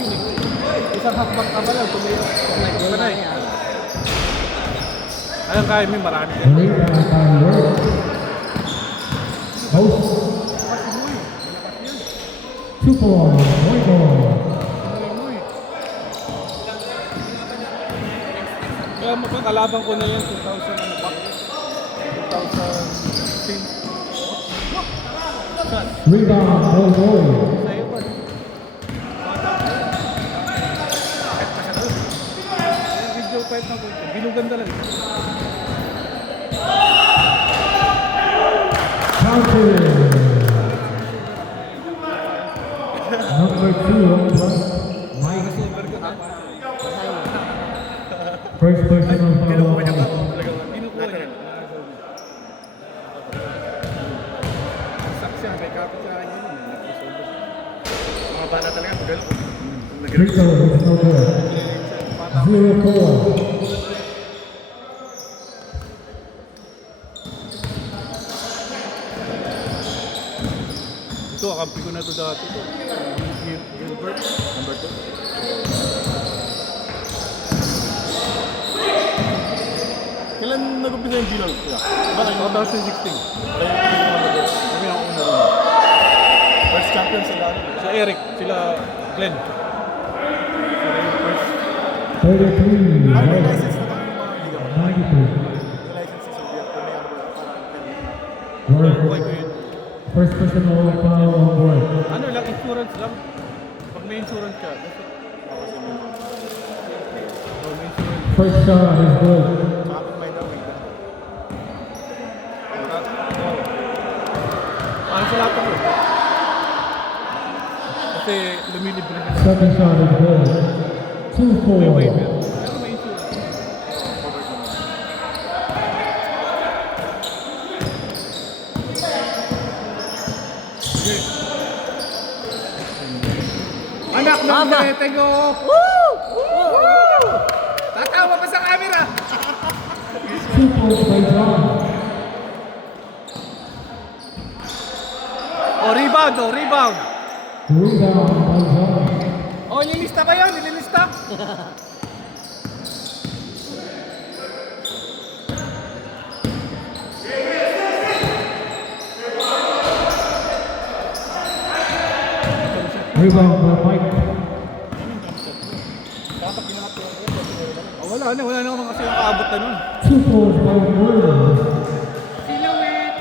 yun eh. Isang halfback ka ba lang, tumayo. Wala na eh. Ayun, kaya mo marami. Kaya kalaban ko na yan, 2000 ano ba? 2016. Rebound, Boy. Sa'yo ba? Video 5 na ko. Bilugan talaga. Counter. Number 2 on plus. Mike. First personal foul. Binukuha niya. Saksyan, may kapit sa akin yun. Mga bala talaga, magaling. Rico is no good. 0-4. Ito, akampi ko na ito dati. Gilbert, number 2. Kailan nag-umpisa yung G-Lord? Ba, 2016. Kami ang una rin. First champion sa Lalo. Si Eric, sila Glenn. Sila yung first. 33. Ano may license na kami mga liga? 92. May license sa Soviet. Kung may ano Work. Boy ko yun. First personal foul on board. Ano lang, insurance lang. Pag may insurance ka, kasi may insurance. First shot is good. Kapit may daw may daw. Ano sa lahat ako? Kasi lumilibre ka na. Second shot is good. May waiver. 2-4. Pero may insurance. Sige. Anak ng bete ko! Tatawa pa sa camera! 2 points by John. Rebound, rebound! Rebound by John. Nililista ba yan? Nililista? Rebound by Mike. Wala na naman kasi yung kaabot na nun. 2 points by Word. Silhouette!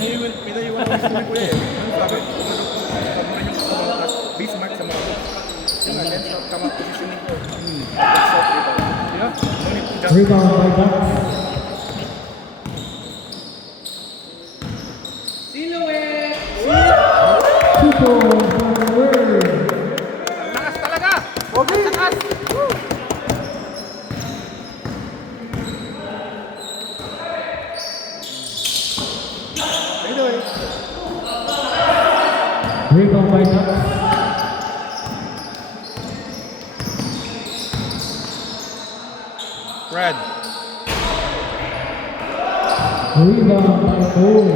Pinaiwan ko sa kuya eh. Ano sabi? Pagmana yung katawan, Bismarck sa mga books. Yung lens of come up positioning ko. That's all rebound. Yeah? No need to just Rebound by Bucks. Silhouette! 2 points by Word. Lakas talaga! Ang lakas! anyway. Rebound by Bucks. Brad. Rebound by Boy.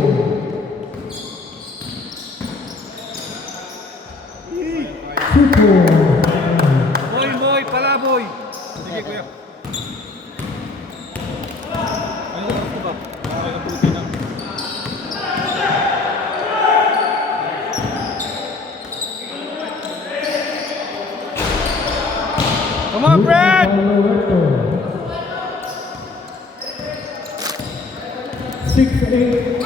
2 points. Boy, palaboy! Sige kuya. Ano oras ko ba? Okay, nabuti na. Come on, Brad! 6-8.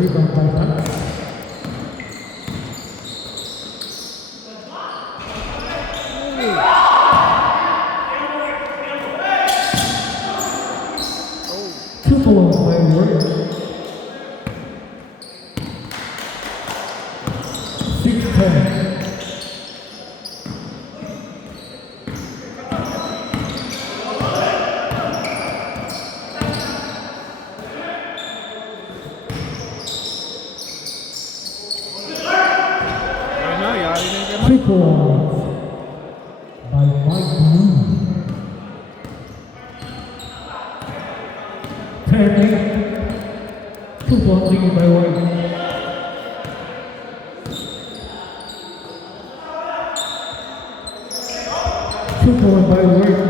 Rebound by Bucks. Two points by Word. 6-10. Ayun na, yari na yung kay Mike. 3 points by 8. 2 point lead by White. Two point by White.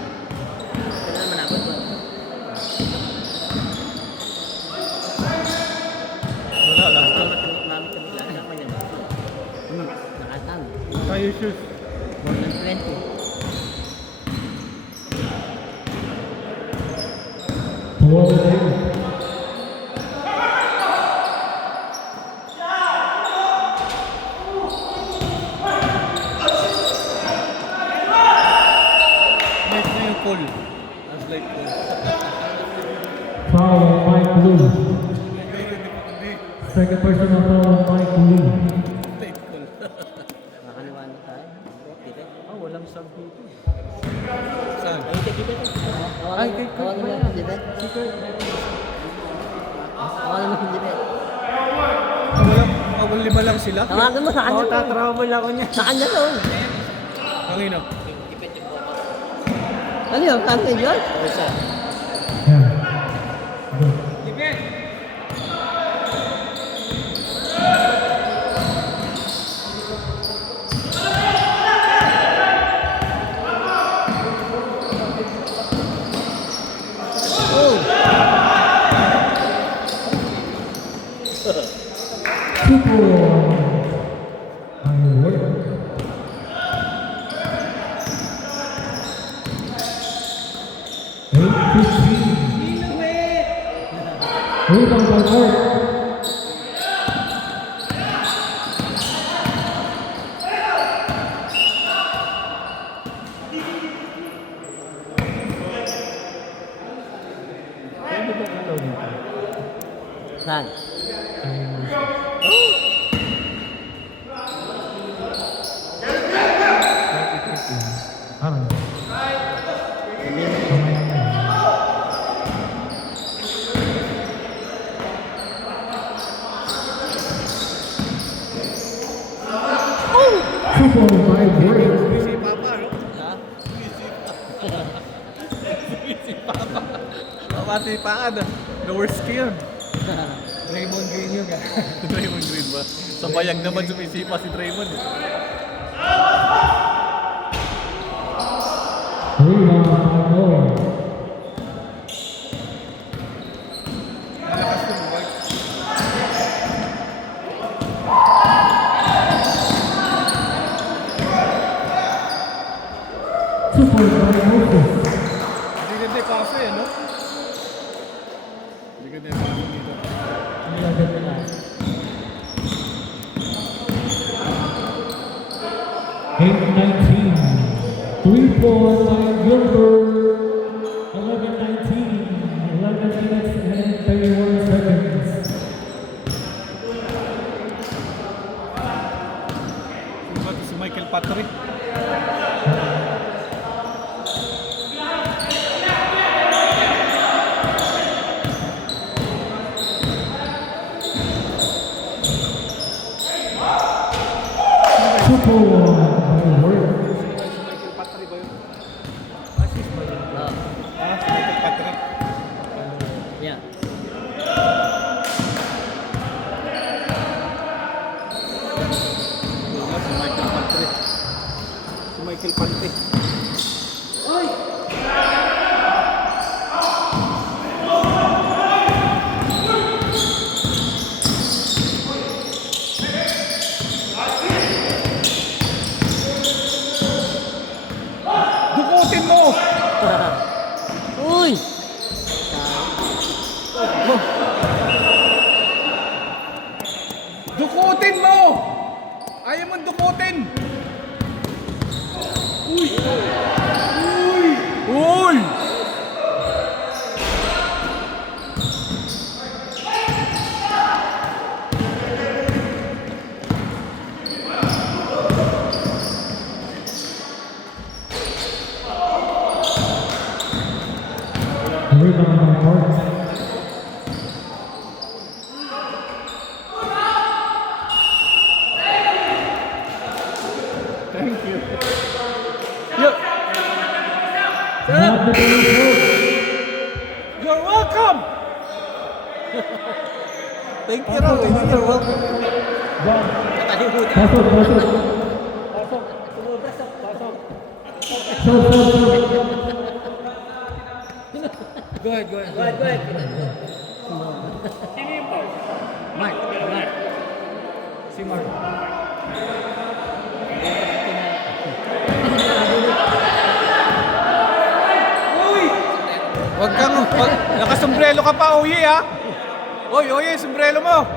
Kailangan manabot ba? Wala lang. Namit kami lang naman yan. Nakatan. Tayo shoes. More than 20. Nice na yung call. As like Foul on Mike Blue. Second personal foul on Mike Blue. tight call. Nakaliwanag tayo. Dito. Ah, walang sub dito. Saan? Ay, kay Kibet. Ay, kay Kurt Tawagan mo ba yan? yung Kibet. Tawagan mo yung Kibet. Walang lima lang sila. Tawagan mo sa kanya. tatravel ako niya. Sa kanya to. Pangino. Ano yun? Kanya yun? Yeah. Go. Oh! 2 point by White. Rebound by White. Pwede ba alaw dito? Saan? I don't know. Two point by White. Si Papa, no? Ha? Si Papa. Pamati pa ka na. The worst skill. Raymond Green yun ah. Draymond Green ba? Sa bayag naman sumisipa si Draymond. Rebound by White. Malakas yung White. Two point by Moses. Hindi ganda yung kaso eh, no? Hindi ganda yung kaso dito. 8-19. 3 point by Gilbert. 11-19. 11 minutes and 31 seconds. Sino ba ito? Si Michael Patrick? Two point by White. Si Michael Patrick ba yun? Assist ba yun? Oh. Ah, si Michael Patrick. Yeah. Wala, si Michael Patrick. Si Michael Patrick. Dukutin mo! Uy! Dukutin mo! Ayaw mong dukutin! Uy! Uy! Uy! Rebound by Hart. You're welcome! Thank you, Raul. You're welcome. Nakalimutan. Pasok, pasok. Sumubra sa pasok. Serve, serve, serve. Go ahead, go ahead. Go ahead, go ahead. Mark. Si Mark. Uy! Wag kang, nakasombrelo ka pa, Oye, ha? Oy, Oye, sombrero mo!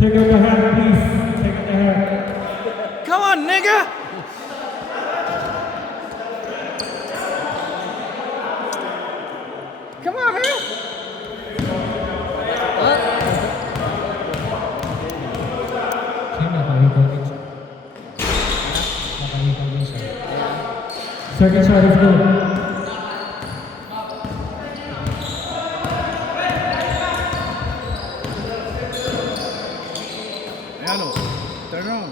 Take out the hand, please. Take out the hand. Come on, nigga! Come on, man! Siya nakahita din siya. Nakahita din siya. Second shot is good. Ayan o. Turn around.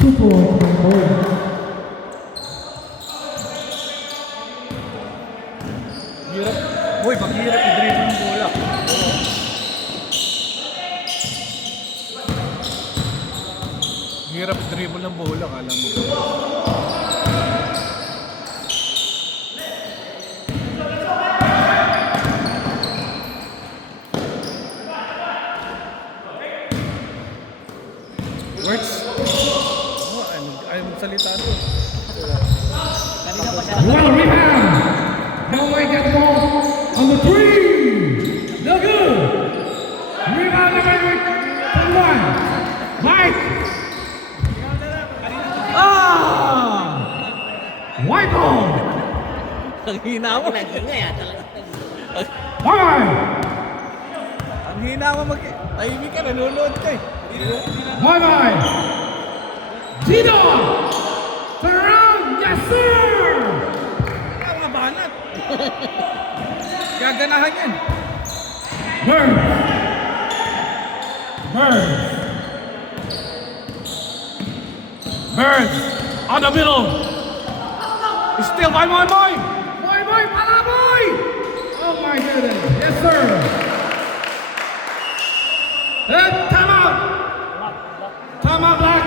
2 points by Boyd. Hirap. Uy, maghihirap i-dribble ng bola. Hirap i-dribble ng bola, kala mo. Works? Oh, ayaw magsalita to. Kanina pa siya. Well, rebound. Now I get the ball on the 3. No good. Rebound number 1. Mike. Ah! White ball. Ang hina mo. Nag-ingay ah talaga. Five. Ang hina mo tahimik ka, nanonood ka eh. Bye-bye. Gino. Turn around. Yes, sir. Ang mga banat. Gaganahan yan. Burns. Burns. Burns. On the middle. Still by my boy. My boy, Palaboy. Oh my goodness. Yes, sir. And time out. Time out, Black.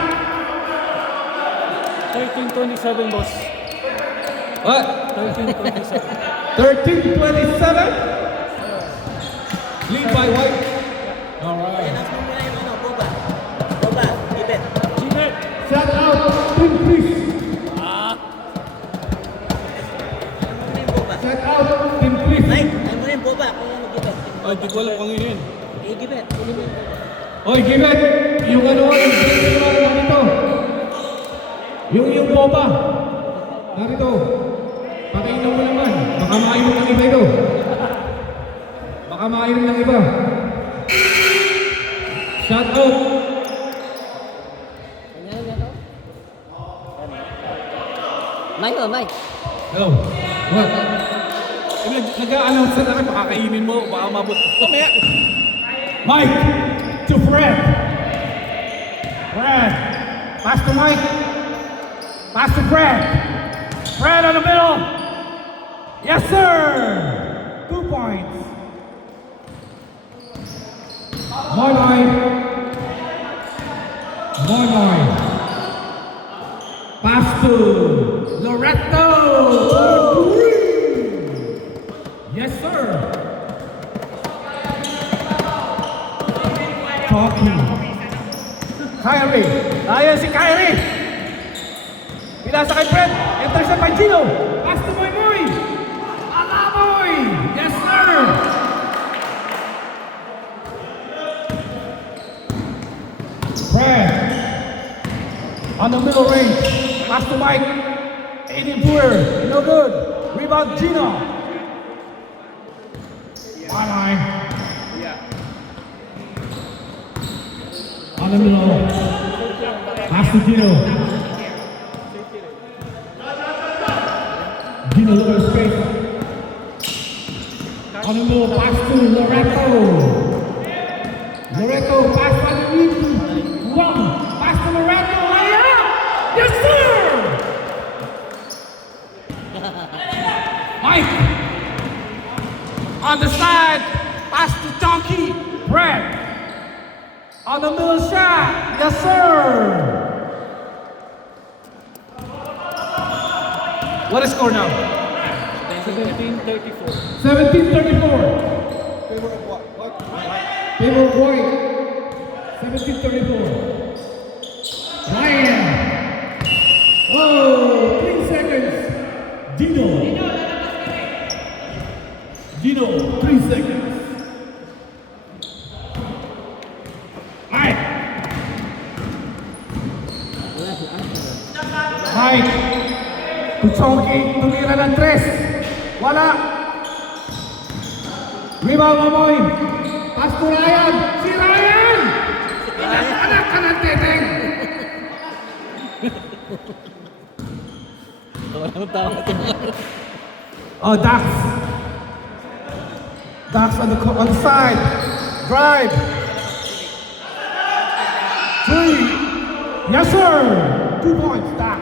13-27, boss. What? 13-27. 13-27. Lead by White. All right. Announce mo muna yung ano, Boba. Boba, ibet. Gibet! Set out. Team, please. Ano muna yung Boba? Set out. Team, please. Mike, ano muna yung Boba? Kung ano gibet. Ay, di ko alam kung yun. Eh, gibet. Kunin mo yung Boba. Oy, give it! Yung ano, yung narito. Yung boba. Narito. Pakainom mo naman. Baka makainom ng iba ito. Baka makainom ng iba. Shut out. Mike, oh, Mike. Hello. What? Nag-a-announce na kami, pakakainin mo, baka mabot. Mamaya. Mike to Fred. Fred. Pass to Mike. Pass to Fred. Fred on the middle. Yes, sir. 2 points. Moy. Pass to Loretto. Yes, sir. Talking. Kyrie. Ayan si Kyrie. Pinasa kay Fred. Intercept by Gino. Pass to Moy. Alamoy. Yes, sir. Fred. On the middle range. Pass to Mike. Aiden Brewer. No good. Rebound Gino. Line. On the middle. Pass to Gino. Gino, look at his face. On the middle, pass to Loretto. Loretto, pass by the lead. One. Pass to Loretto. Yes, sir! Mike. On the side. Pass to Chunky. Brett. On the middle shot. Yes, sir! What is score now? 17-34. 17-34. Favor of what? Favor of White. 17-34. Ryan. Oh, 3 seconds. Dino. Dino, 3 seconds. Mike. Mike. Tuchonki, tumira ng 3. Wala. Rebound, Mamoy. Pass to Ryan. Si Ryan! Anak ka ng teteng. Oh, Dax. Dax on the side. Drive. 3. Yes, sir. 2 points, Dax.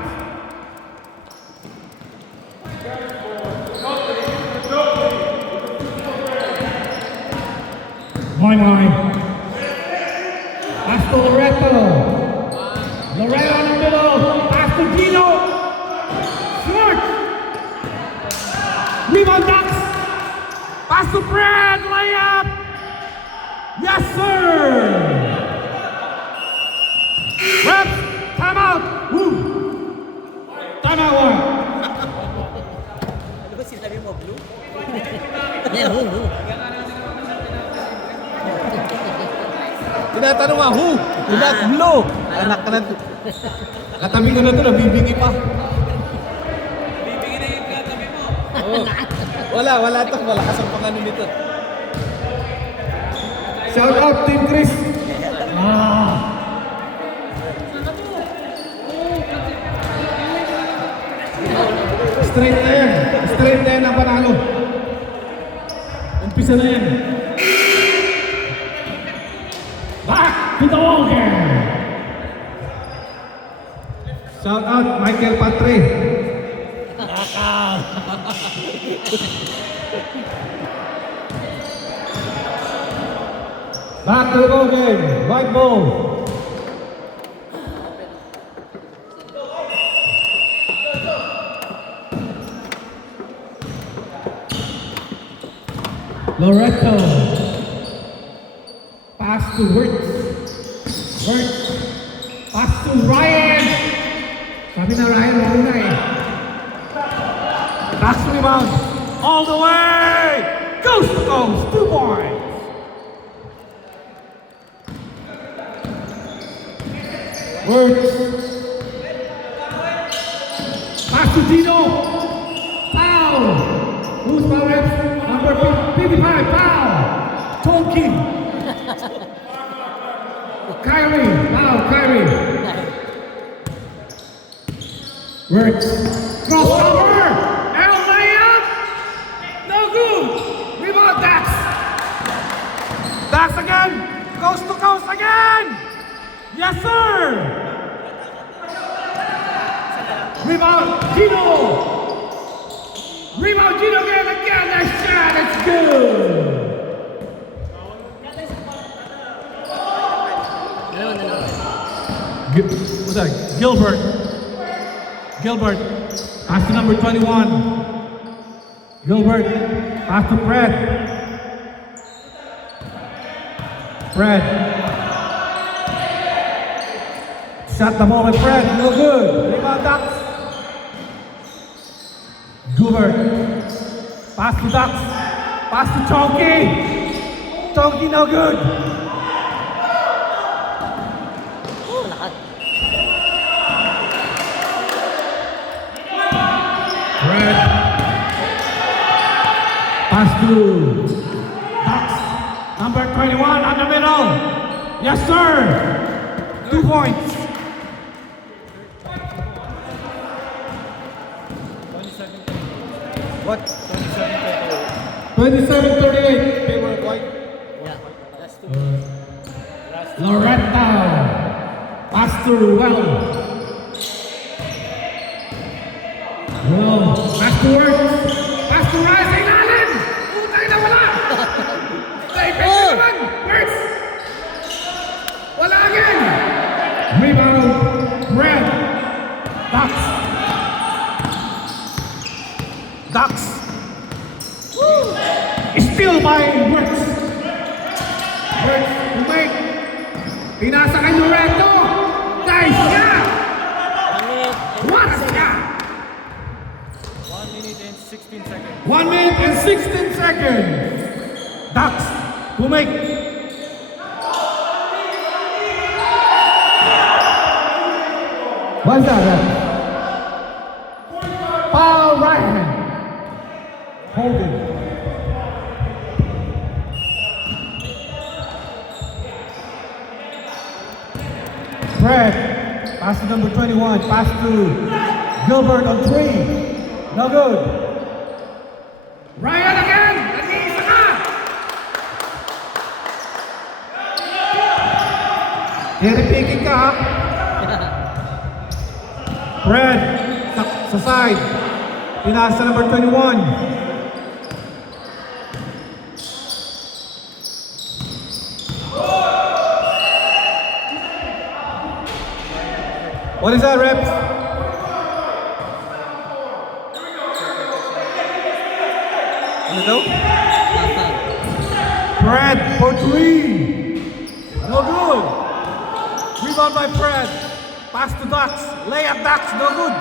Moy. Pass to Loretto. Loretto in the middle. Pass to Dino. Short. Rebound Dax. Pass to Brad. Layup. Yes, sir. Reps. Timeout. Woo. Timeout one. Ano ba sinabi mo, Blue? Tinatanong nga, who? Not blue. Anak ka na. Katabi ko na ito, nabibingi pa. Bibigyan na yung katabi mo. Wala to. Malakas ang pangano nito. Shout out Team Chris. Straight na yan. Straight na yan ang panalo. Umpisa na yan. Back to the wall game. Shout out Michael Patre. Back to the ball game. White ball. Loretto. Pass to Wirtz. Pass to Ryan. Sabi na Ryan, wala na eh. Pass to rebound. All the way. Coast to coast. 2 points. Wirtz. Pass to Dino. Foul. Who's foul reps? Number 55. Foul. Tolkien. Kyrie. Foul. Kyrie. Wirtz. Crossover. And layup. No good. Rebound Dax. Dax again. Coast to coast again. Yes, sir. Rebound Gino. Rebound Gino again. Nice shot. It's good. What's that? Gilbert. Pass to number 21. Gilbert. Pass to Fred. Shot the moment, Fred. No good. Rebound Dax. Gilbert. Pass to Dax. Pass to Chonky. Chonky no good. Fred. Pass to Dax. Number 21 on the middle. Yes, sir. 2 points. 27-38. Favor of White. Yeah, that's 2. Loretta. Pass to Well. Well, pass to work. Pass to Ryan sa ilalim. Putay na wala. Naipin naman. Works. Wala again. Rebound. Red. Ducks. Ducks. Still by Works. Works. Umake. Pinasa kay Loreto. Nice shot. What a shot. 1 minute and 16 seconds. 1 minute and 16 seconds. Ducks to make. What's that? Foul right hand. Holding. Fred, pass to number 21, pass to Gilbert on 3. No good. Ryan again! Nag-iisa ka! Cherry-picking ka, ha? Fred, sa side. Pinasa number 21. What is that, Reps? Ano daw? Fred for 3. No good. Rebound by Fred. Pass to Ducks. Layup Ducks. No good.